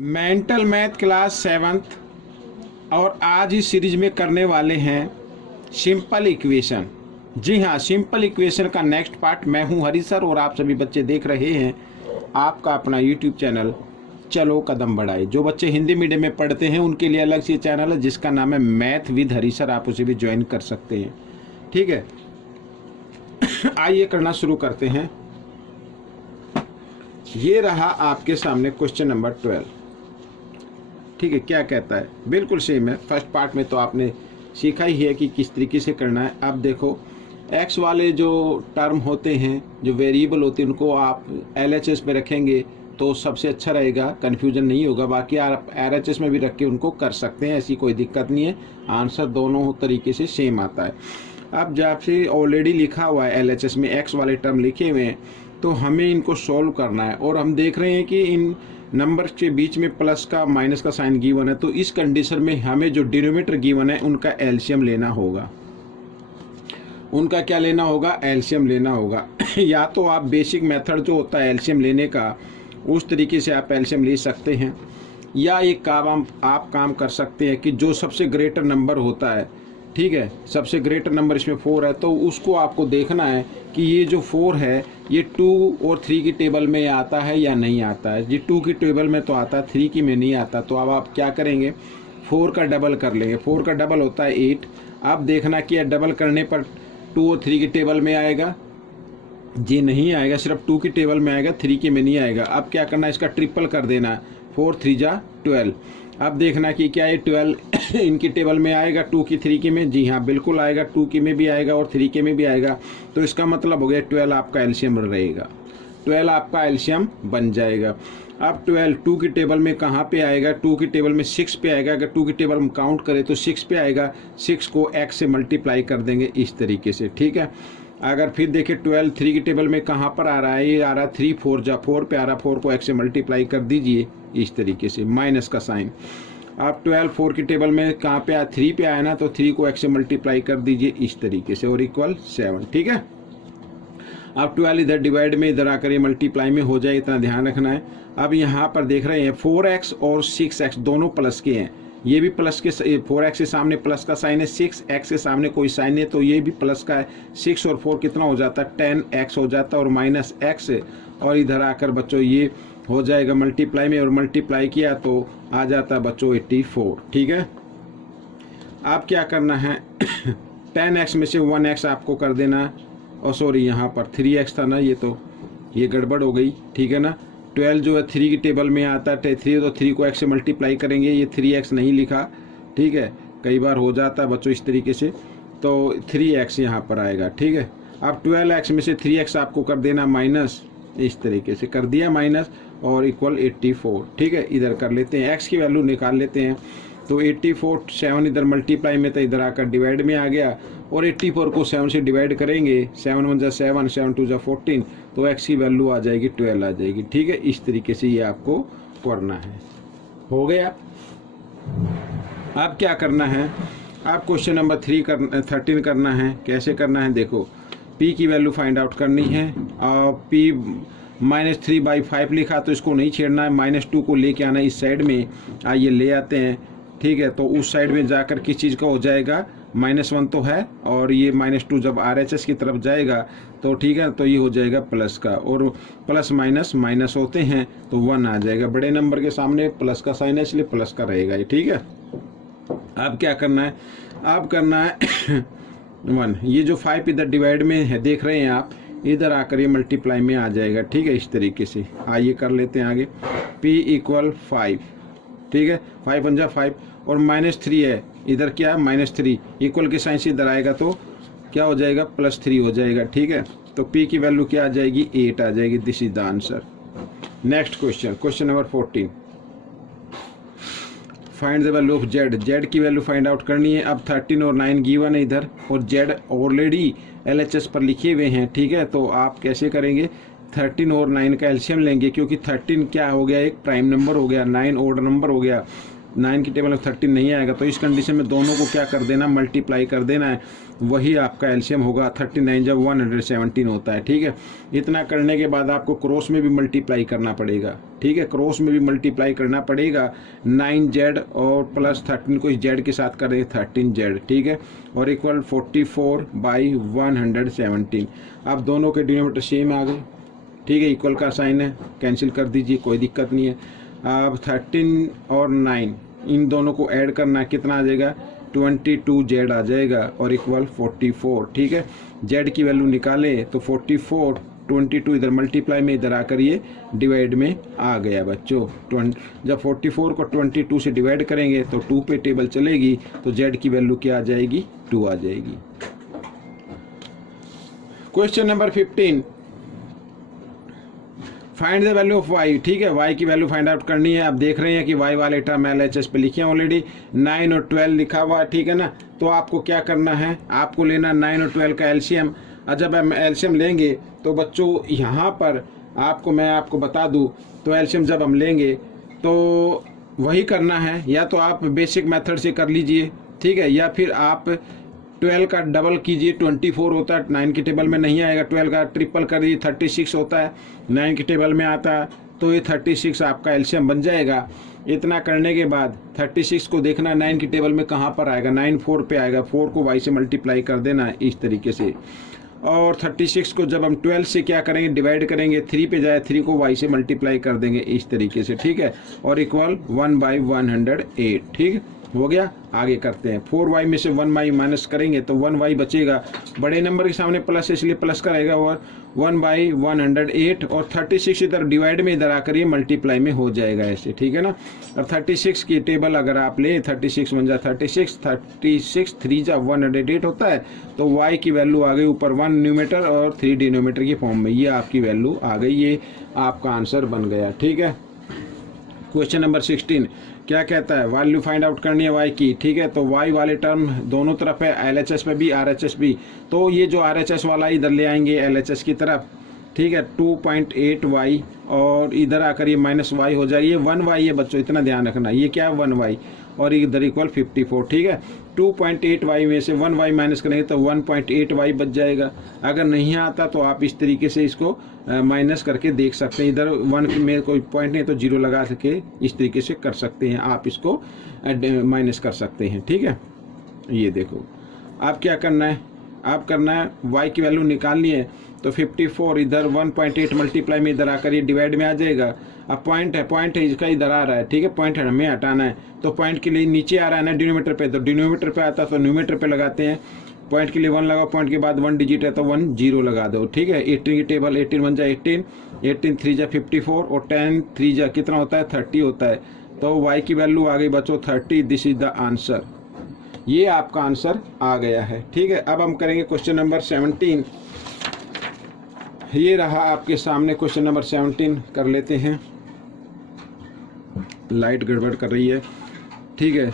Mental math class 7th और आज इस सीरीज में करने वाले हैं सिंपल इक्वेशन। जी हाँ, सिंपल इक्वेशन का नेक्स्ट पार्ट। मैं हूँ हरी सर और आप सभी बच्चे देख रहे हैं आपका अपना यूट्यूब चैनल चलो कदम बढ़ाए। जो बच्चे हिंदी मीडियम में पढ़ते हैं उनके लिए अलग से चैनल है जिसका नाम है मैथ विद हरी सर, आप उसे भी ज्वाइन कर सकते हैं। ठीक है, आइए करना शुरू करते हैं। ये रहा आपके सामने क्वेश्चन नंबर 12। ठीक है, क्या कहता है? बिल्कुल सेम है। फर्स्ट पार्ट में तो आपने सीखा ही है कि किस तरीके से करना है। अब देखो, एक्स वाले जो टर्म होते हैं, जो वेरिएबल होते हैं, उनको आप LHS में रखेंगे तो सबसे अच्छा रहेगा, कन्फ्यूजन नहीं होगा। बाकी आप RHS में भी रख के उनको कर सकते हैं, ऐसी कोई दिक्कत नहीं है। आंसर दोनों तरीके से सेम आता है। अब जब से ऑलरेडी लिखा हुआ है LHS में एक्स वाले टर्म लिखे हुए हैं तो हमें इनको सॉल्व करना है। और हम देख रहे हैं कि इन नंबर्स के बीच में प्लस का माइनस का साइन गिवन है, तो इस कंडीशन में हमें जो डिनोमिनेटर गिवन है उनका एलसीएम लेना होगा। उनका क्या लेना होगा? एलसीएम लेना होगा। या तो आप बेसिक मेथड जो होता है एलसीएम लेने का, उस तरीके से आप एलसीएम ले सकते हैं, या एक काम आप काम कर सकते हैं कि जो सबसे ग्रेटर नंबर होता है, ठीक है, सबसे ग्रेटर नंबर इसमें 4 है, तो उसको आपको देखना है कि ये जो 4 है ये 2 और 3 की टेबल में आता है या नहीं आता है। ये 2 की टेबल में तो आता है, 3 की में नहीं आता। तो अब आप क्या करेंगे? 4 का डबल कर लेंगे। 4 का डबल होता है 8। अब देखना कि डबल करने पर 2 और 3 की टेबल में आएगा? जी नहीं आएगा, सिर्फ 2 की टेबल में आएगा, 3 की में नहीं आएगा। अब क्या करना है? इसका ट्रिपल कर देना, 4 3 जा 12। अब देखना कि क्या ये 12 इनकी टेबल में आएगा, 2 की 3 की में? जी हाँ, बिल्कुल आएगा, 2 की में भी आएगा और 3 की में भी आएगा। तो इसका मतलब हो गया 12 आपका एलसीएम रहेगा, 12 आपका एलसीएम बन जाएगा। अब 12 2 की टेबल में कहाँ पे आएगा? 2 की टेबल में 6 पे आएगा। अगर 2 की टेबल में काउंट करें तो 6 पे आएगा। 6 को x से मल्टीप्लाई कर देंगे इस तरीके से। ठीक है, अगर फिर देखें 12 3 की टेबल में कहाँ पर आ रहा है? ये आ रहा है 3 4 जा 4 पे आ रहा है, 4 को x से मल्टीप्लाई कर दीजिए इस तरीके से, माइनस का साइन। अब 12 4 की टेबल में कहाँ पे आया? 3 पे आया ना, तो 3 को x से मल्टीप्लाई कर दीजिए इस तरीके से और इक्वल 7। ठीक है, अब 12 इधर डिवाइड में इधर आकर ये मल्टीप्लाई में हो जाए, इतना ध्यान रखना है। अब यहाँ पर देख रहे हैं 4x और 6x दोनों प्लस के हैं। ये भी प्लस के, 4x के सामने प्लस का साइन है, 6x के सामने कोई साइन है, तो ये भी प्लस का है। 6 और 4 कितना हो जाता है? 10x हो जाता है और माइनस x, और इधर आकर बच्चों ये हो जाएगा मल्टीप्लाई में, और मल्टीप्लाई किया तो आ जाता है बच्चों 84। ठीक है, अब क्या करना है? 10x में से 1x आपको कर देना, और सॉरी यहाँ पर 3x था ना, ये गड़बड़ हो गई। ठीक है ना, 12 जो है 3 की टेबल में आता है, 3 तो 3 को x से मल्टीप्लाई करेंगे, ये 3x नहीं लिखा। ठीक है, कई बार हो जाता है बच्चों इस तरीके से, तो 3x यहाँ पर आएगा। ठीक है, अब 12x में से 3x आपको कर देना माइनस, इस तरीके से कर दिया माइनस, और इक्वल 84। ठीक है, इधर कर लेते हैं, x की वैल्यू निकाल लेते हैं। तो 84 7 इधर मल्टीप्लाई में था, इधर आकर डिवाइड में आ गया, और 84 को 7 से डिवाइड करेंगे, 7 1 जा 7, 7 2 जा 14, तो x की वैल्यू आ जाएगी 12 आ जाएगी। ठीक है, इस तरीके से ये आपको करना है। हो गया। अब क्या करना है? अब क्वेश्चन नंबर 13 करना है। कैसे करना है? देखो, p की वैल्यू फाइंड आउट करनी है, और p -3/5 लिखा तो इसको नहीं छेड़ना है, -2 को लेके आना इस साइड में। आइए ले आते हैं। ठीक है, तो उस साइड में जाकर किस चीज़ का हो जाएगा? -1 तो है, और ये -2 जब RHS की तरफ जाएगा तो ठीक है, तो ये हो जाएगा प्लस का, और प्लस माइनस माइनस होते हैं तो 1 आ जाएगा। बड़े नंबर के सामने प्लस का साइन है, इसलिए प्लस का रहेगा ये। ठीक है, अब क्या करना है? अब करना है 1, ये जो 5 इधर डिवाइड में है देख रहे हैं आप, इधर आकर ये मल्टीप्लाई में आ जाएगा। ठीक है, इस तरीके से। आइए कर लेते हैं आगे। p = 5। ठीक है, 5 1 जा 5, और -3 है, इधर क्या है? -3, इक्वल के साइन से इधर आएगा तो क्या हो जाएगा? +3 हो जाएगा। ठीक है, तो p की वैल्यू क्या आ जाएगी? 8 आ जाएगी। This is the answer. Next question, question number 14। Find the value of z की वैल्यू फाइंड आउट करनी है। अब 13 और 9 गिवन है इधर, और z ऑलरेडी LHS पर लिखे हुए हैं। ठीक है, तो आप कैसे करेंगे? 13 और 9 का एलसीएम लेंगे, क्योंकि 13 क्या हो गया? एक प्राइम नंबर हो गया, 9 ऑड नंबर हो गया। 9 की टेबल में 13 नहीं आएगा, तो इस कंडीशन में दोनों को क्या कर देना, मल्टीप्लाई कर देना है, वही आपका एलसीएम होगा। 39 जब 117 होता है, ठीक है। इतना करने के बाद आपको क्रॉस में भी मल्टीप्लाई करना पड़ेगा, ठीक है, क्रॉस में भी मल्टीप्लाई करना पड़ेगा। 9z और प्लस 13 को इस z के साथ करें 13z, ठीक है, और इक्वल 44/117। अब दोनों के डिनोमिनेटर सेम आ गए, ठीक है, इक्वल का साइन है, कैंसिल कर दीजिए, कोई दिक्कत नहीं है। अब 13 और 9 इन दोनों को ऐड करना, कितना आ जाएगा, 22z आ जाएगा और इक्वल 44, ठीक है। z की वैल्यू निकालें तो 44, 22 इधर मल्टीप्लाई में, इधर आकर ये डिवाइड में आ गया बच्चों। जब 44 को 22 से डिवाइड करेंगे तो 2 पे टेबल चलेगी, तो z की वैल्यू क्या आ जाएगी, 2 आ जाएगी। Question number 15, find the value of y, ठीक है, y की वैल्यू फाइंड आउट करनी है। अब देख रहे हैं कि y वाले टर्म LHS पे लिखे हैं ऑलरेडी, 9 और 12 लिखा हुआ है, ठीक है ना। तो आपको क्या करना है, आपको लेना 9 और 12 का एलसीएम। और जब हम एलसीएम लेंगे तो बच्चों यहाँ पर मैं आपको बता दूँ, तो एलसीएम जब हम लेंगे तो वही करना है, या तो आप बेसिक मेथड से कर लीजिए, ठीक है, या फिर आप 12 का डबल कीजिए, 24 होता है, 9 की टेबल में नहीं आएगा। 12 का ट्रिपल कर दीजिए, 36 होता है, 9 की टेबल में आता है, तो ये 36 आपका एलसीएम बन जाएगा। इतना करने के बाद 36 को देखना 9 की टेबल में कहाँ पर आएगा, 9 4 पे आएगा, 4 को y से मल्टीप्लाई कर देना है इस तरीके से। और 36 को जब हम 12 से क्या करेंगे, डिवाइड करेंगे, 3 पे जाए, 3 को y से मल्टीप्लाई कर देंगे इस तरीके से, ठीक है, और इक्वल 1/108, ठीक हो गया। आगे करते हैं, 4y में से 1y माइनस करेंगे तो 1y बचेगा, बड़े नंबर के सामने प्लस है इसलिए प्लस करेगा, और 1/108, और 36 इधर डिवाइड में इधर आकर ये मल्टीप्लाई में हो जाएगा ऐसे, ठीक है ना। अब 36 की टेबल अगर आप ले, 36 बन जाए 36 3 जा 108 होता है, तो y की वैल्यू आ गई ऊपर 1 न्यूमेटर और 3 डिनोमीटर की फॉर्म में, ये आपकी वैल्यू आ गई, ये आपका आंसर बन गया, ठीक है। क्वेश्चन नंबर 16 क्या कहता है, वैल्यू फाइंड आउट करनी है y की, ठीक है। तो y वाले टर्म दोनों तरफ है, LHS पे भी RHS भी, तो ये जो RHS वाला इधर ले आएंगे LHS की तरफ, ठीक है, 2.8y और इधर आकर ये माइनस y हो जाएगी, ये 1y है बच्चों, इतना ध्यान रखना, ये क्या है 1y और इधर इक्वल 54, ठीक है। 2.8y में से 1y माइनस करेंगे तो 1.8y बच जाएगा। अगर नहीं आता तो आप इस तरीके से इसको माइनस करके देख सकते हैं, इधर 1 में कोई पॉइंट नहीं तो 0 लगा सके इस तरीके से कर सकते हैं, आप इसको माइनस कर सकते हैं, ठीक है। ये देखो आप क्या करना है, आप करना है y की वैल्यू निकालनी है, तो 54 इधर 1.8 मल्टीप्लाई में इधर आकर ये डिवाइड में आ जाएगा। अब पॉइंट है इसका इधर आ रहा है, ठीक है, पॉइंट हमें हटाना है, तो पॉइंट के लिए नीचे आ रहा है ना डिनोमीटर पे, तो डिनोमीटर पे आता है तो न्यूमेटर पे लगाते हैं। पॉइंट के लिए 1 लगाओ, पॉइंट के बाद 1 डिजिट है तो 1 0 लगा दो, ठीक है। 18 की टेबल, 18 1 जा 18, 18 3 जा 54 और 10 3 जा कितना होता है 30 होता है, तो y की वैल्यू आ गई बच्चों 30। दिस इज द आंसर, ये आपका आंसर आ गया है, ठीक है। अब हम करेंगे क्वेश्चन नंबर 17, ये रहा आपके सामने क्वेश्चन नंबर 17, कर लेते हैं, लाइट गड़बड़ कर रही है, ठीक है।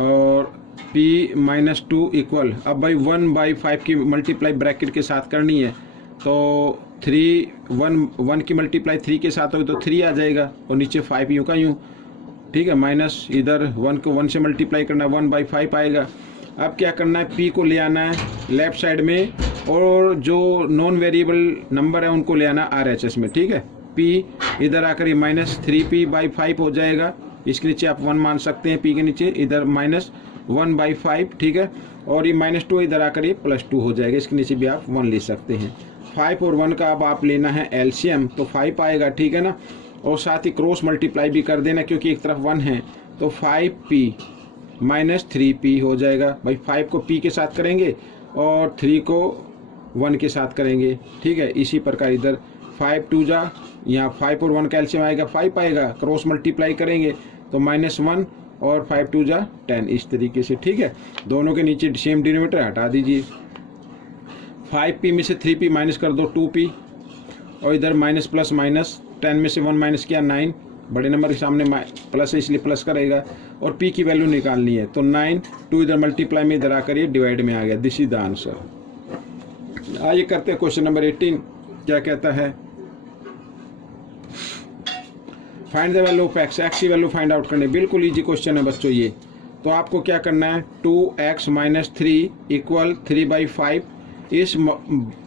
और p-2 इक्वल, अब भाई 1/5 की मल्टीप्लाई ब्रैकेट के साथ करनी है, तो 1 की मल्टीप्लाई 3 के साथ होगी तो 3 आ जाएगा, और नीचे 5 यूँ का यूँ, ठीक है, माइनस इधर 1 को 1 से मल्टीप्लाई करना, 1/5 आएगा। अब क्या करना है, p को ले आना है लेफ्ट साइड में, और जो नॉन वेरिएबल नंबर है उनको ले आना RHS में, ठीक है। p इधर आकर ये -3p/5 हो जाएगा, इसके नीचे आप 1 मान सकते हैं, p के नीचे इधर -1/5, ठीक है, और ये -2 इधर आकर ये +2 हो जाएगा, इसके नीचे भी आप 1 ले सकते हैं। 5 और 1 का अब आप लेना है एलसीएम, तो 5 आएगा, ठीक है ना, और साथ ही क्रॉस मल्टीप्लाई भी कर देना क्योंकि एक तरफ 1 है, तो 5p -3p हो जाएगा। भाई 5 को p के साथ करेंगे और 3 को 1 के साथ करेंगे, ठीक है। इसी प्रकार इधर 5 2 जा, यहाँ 5 और 1 का एलसीएम आएगा 5 आएगा, क्रॉस मल्टीप्लाई करेंगे तो -1 और 5 2 जा 10, इस तरीके से, ठीक है। दोनों के नीचे सेम डिनोमीटर हटा दीजिए, 5p में से 3p माइनस कर दो 2p, और इधर माइनस प्लस माइनस, 10 में से 1 माइनस किया 9, बड़े नंबर के सामने प्लस है इसलिए प्लस करेगा, और p की वैल्यू निकालनी है, तो 9 2 इधर मल्टीप्लाई में इधर आकर ये डिवाइड में आ गया। This is the answer. आइए करते हैं क्वेश्चन नंबर 18, क्या कहता है, find the value of x, x की वैल्यू फाइंड आउट करनी है। बिल्कुल ईजी क्वेश्चन है बच्चों ये। तो आपको क्या करना है, 2x - 3 = 3/5। इस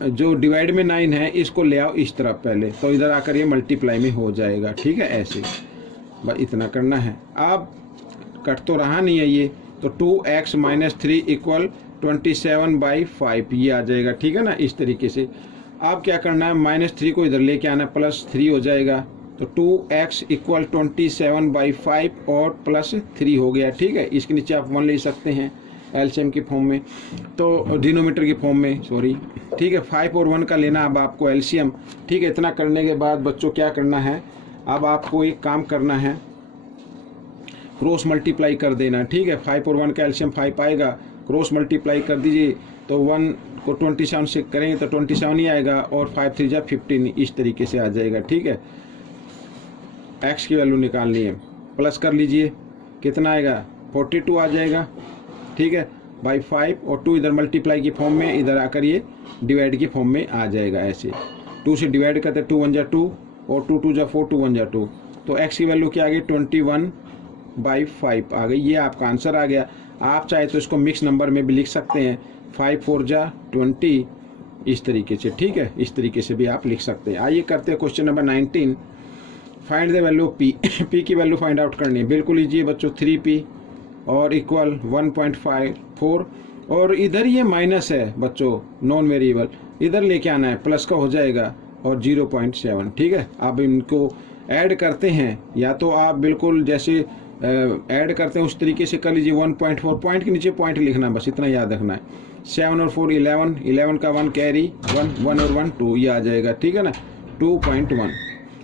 जो डिवाइड में 9 है इसको ले आओ इस तरफ पहले, तो इधर आकर ये मल्टीप्लाई में हो जाएगा। ठीक है, ऐसे बस इतना करना है। अब कट तो रहा नहीं है ये, तो 2x - 3 = 27/5 ये आ जाएगा। ठीक है ना, इस तरीके से। अब क्या करना है, -3 को इधर लेके आना, +3 हो जाएगा। तो 2x = 27/5 और +3 हो गया। ठीक है, इसके नीचे आप 1 ले सकते हैं एलसीएम की फॉर्म में, तो डिनोमीटर की फॉर्म में, सॉरी। ठीक है, 5 और 1 का लेना अब आपको एलसीएम। ठीक है, इतना करने के बाद बच्चों क्या करना है, अब आपको एक काम करना है, क्रॉस मल्टीप्लाई कर देना। ठीक है, 5 और 1 का एलसीएम 5 आएगा, क्रॉस मल्टीप्लाई कर दीजिए, तो 1 को 27 से करेंगे तो 27 ही आएगा, और 5 3 = 15 इस तरीके से आ जाएगा। ठीक है, एक्स की वैल्यू निकालनी है, प्लस कर लीजिए, कितना आएगा, 42 आ जाएगा। ठीक है, बाई 5 और 2 इधर मल्टीप्लाई की फॉर्म में, इधर आकर ये डिवाइड की फॉर्म में आ जाएगा। ऐसे 2 से डिवाइड करते, 2 1 = 2 और 2 2 = 4, 2 1 = 2। तो एक्स की वैल्यू क्या आ गई, 21/5 आ गई। ये आपका आंसर आ गया। आप चाहे तो इसको मिक्स नंबर में भी लिख सकते हैं, 5 4 = 20 इस तरीके से। ठीक है, इस तरीके से भी आप लिख सकते हैं। आइए करते हैं question number 19। Find the value of P, P की वैल्यू फाइंड आउट करनी है। बिल्कुल ईजी है बच्चों, 3p और इक्वल 1.54, और इधर ये माइनस है बच्चों, नॉन वेरिएबल, इधर लेके आना है, प्लस का हो जाएगा, और 0.7। ठीक है, आप इनको ऐड करते हैं, या तो आप बिल्कुल जैसे ऐड करते हैं उस तरीके से कर लीजिए। 1.4 पॉइंट के नीचे पॉइंट लिखना है, बस इतना याद रखना है। 7 और 4 11, 11 का 1 कैरी, 1 1 और 1 2 ये आ जाएगा। ठीक है ना, 2.1।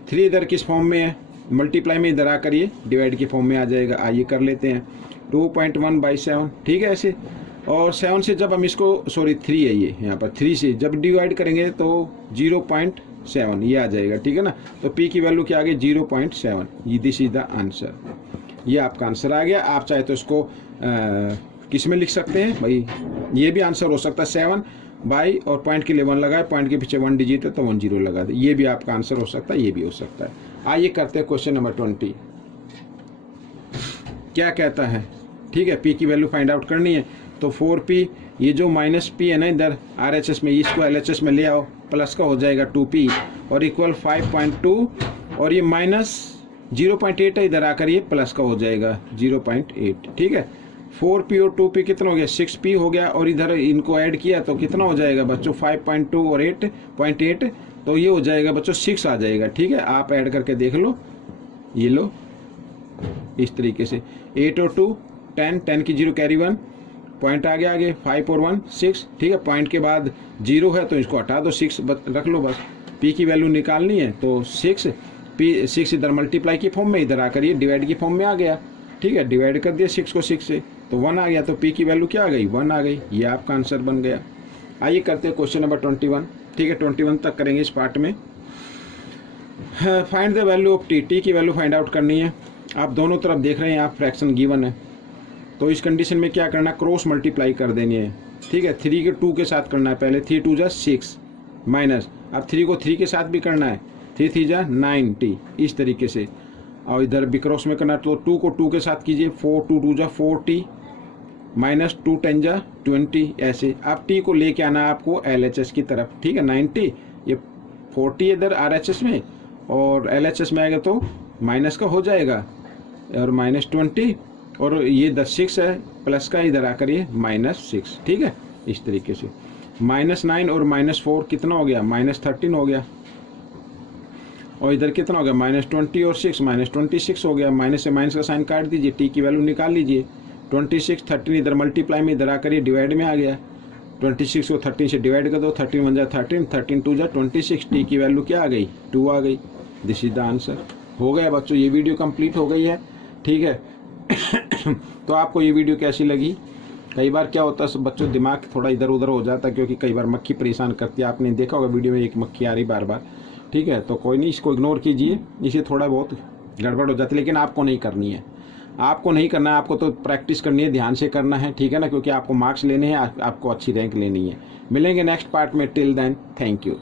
3 इधर किस फॉर्म में है, मल्टीप्लाई में, इधर आकर ये डिवाइड की फॉर्म में आ जाएगा। आइए कर लेते हैं, 2.1/7। ठीक है, ऐसे। और 7 से जब हम इसको, सॉरी 3 है ये यहाँ पर, 3 से जब डिवाइड करेंगे तो 0.7 ये आ जाएगा। ठीक है ना, तो p की वैल्यू क्या आ गई, 0.7। ये दिस इज द आंसर। ये आपका आंसर आ गया। आप चाहे तो इसको किस में लिख सकते हैं भाई, ये भी आंसर हो सकता है 7 बाई, और पॉइंट के लिए 1 लगाए, पॉइंट के पीछे 1 डिजिट है तो 1 0 लगा दे, ये भी आपका आंसर हो सकता है, ये भी हो सकता है। आइए करते हैं क्वेश्चन नंबर 20। क्या कहता है, ठीक है, p की वैल्यू फाइंड आउट करनी है। तो 4p, ये जो -p है ना इधर RHS में, इसको LHS में ले आओ, प्लस का हो जाएगा 2p, और इक्वल 5.2, और ये -0.8 है, इधर आकर ये प्लस का हो जाएगा 0.8। ठीक है, 4p और 2p कितना हो गया, 6p हो गया, और इधर इनको ऐड किया तो कितना हो जाएगा बच्चों, 5.2 और 8.8, तो ये हो जाएगा बच्चों 6 आ जाएगा। ठीक है, आप ऐड करके देख लो, ये लो इस तरीके से, 8 और 2 10, 10 की 0 कैरी 1, पॉइंट आ गया आगे, 5 और 1 6। ठीक है, पॉइंट के बाद 0 है तो इसको हटा दो, 6 रख लो बस। p की वैल्यू निकालनी है तो 6 इधर मल्टीप्लाई की फॉर्म में, इधर आकर ये डिवाइड की फॉर्म में आ गया। ठीक है, डिवाइड कर दिया 6 को 6 से, तो 1 आ गया, तो p की वैल्यू क्या आ गई, 1 आ गई। ये आपका आंसर बन गया। आइए करते हैं क्वेश्चन नंबर 21। ठीक है, 21 तक करेंगे इस पार्ट में। Find the value of t, t की वैल्यू फाइंड आउट करनी है। आप दोनों तरफ देख रहे हैं, आप फ्रैक्शन गिवन है, तो इस कंडीशन में क्या करना है, क्रॉस मल्टीप्लाई कर देनी है। ठीक है, 3 के 2 के साथ करना है पहले, 3 2 = 6 माइनस, अब 3 को 3 के साथ भी करना है, 3 3 = 90 इस तरीके से, और इधर भी क्रॉस में करना है, तो 2 को 2 के साथ कीजिए, 4 2 2 = 40 माइनस 2 10 = 20 ऐसे। अब t को लेके आना है आपको LHS की तरफ। ठीक है, 90, ये 40 इधर RHS में, और LHS में आएगा तो माइनस का हो जाएगा, और -20, और ये 6 है, प्लस का इधर आकर ये -6। ठीक है, इस तरीके से, -9 और -4 कितना हो गया, -13 हो गया, और इधर कितना हो गया, -20 और 6 -26 हो गया। माइनस से माइनस का साइन काट दीजिए, t की वैल्यू निकाल लीजिए, 26 13 इधर मल्टीप्लाई में, इधर आकर ये डिवाइड में आ गया, 26 को 13 से डिवाइड कर दो, 13 1 = 13, 13 2 = 26, t की वैल्यू क्या आ गई, 2 आ गई। This is the answer. हो गया बच्चों, ये वीडियो कंप्लीट हो गई है। ठीक है, तो आपको ये वीडियो कैसी लगी? कई बार क्या होता है बच्चों, दिमाग थोड़ा इधर उधर हो जाता है, क्योंकि कई बार मक्खी परेशान करती है। आपने देखा होगा वीडियो में एक मक्खी आ रही बार बार। ठीक है, तो कोई नहीं, इसको इग्नोर कीजिए, इसे थोड़ा बहुत गड़बड़ हो जाती है, लेकिन आपको नहीं करनी है, आपको नहीं करना है, आपको तो प्रैक्टिस करनी है, ध्यान से करना है। ठीक है ना, क्योंकि आपको मार्क्स लेने हैं, आपको अच्छी रैंक लेनी है। मिलेंगे नेक्स्ट पार्ट में, टिल देन थैंक यू।